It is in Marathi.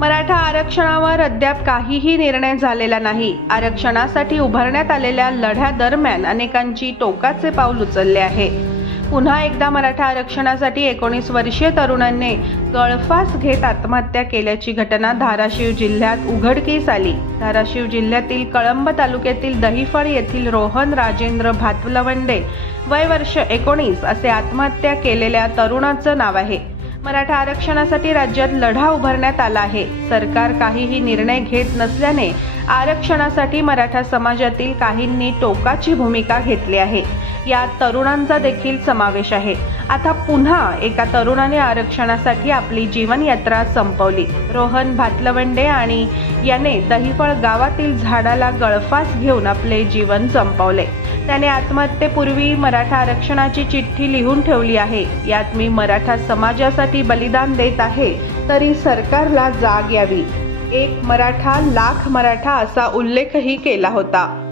मराठा आरक्षणावर अद्याप काहीही निर्णय झालेला नाही. आरक्षणासाठी उभारण्यात आलेल्या लढ्यादरम्यान अनेकांची टोकाचे पाऊल उचलले आहे. पुन्हा एकदा मराठा आरक्षणासाठी एकोणीस वर्षीय तरुणांनी गळफास घेत आत्महत्या केल्याची घटना धाराशिव जिल्ह्यात उघडकीस आली. धाराशिव जिल्ह्यातील कळंब तालुक्यातील दहिफळ येथील रोहन राजेंद्र भातलवंडे वय वर्ष एकोणीस असे आत्महत्या केलेल्या तरुणाचं नाव आहे. मराठा आरक्षणासाठी राज्यात लढा उभारण्यात आला आहे. सरकार काहीही निर्णय घेत नसल्याने आरक्षणासाठी मराठा समाजातील काहींनी टोकाची भूमिका घेतली आहे. यात तरुणांचा देखील समावेश आहे. आता पुन्हा एका तरुणाने आरक्षणासाठी आपली जीवनयात्रा संपवली. रोहन भातलवंडे आणि याने दहिफळ गावातील झाडाला गळफास घेऊन आपले जीवन संपवले. त्याने आत्महत्येपूर्वी मराठा आरक्षणाची चिठ्ठी लिहून ठेवली आहे. यात मी मराठा समाजासाठी बलिदान देत आहे तरी सरकारला जाग यावी. एक मराठा लाख मराठा असा उल्लेखही केला होता.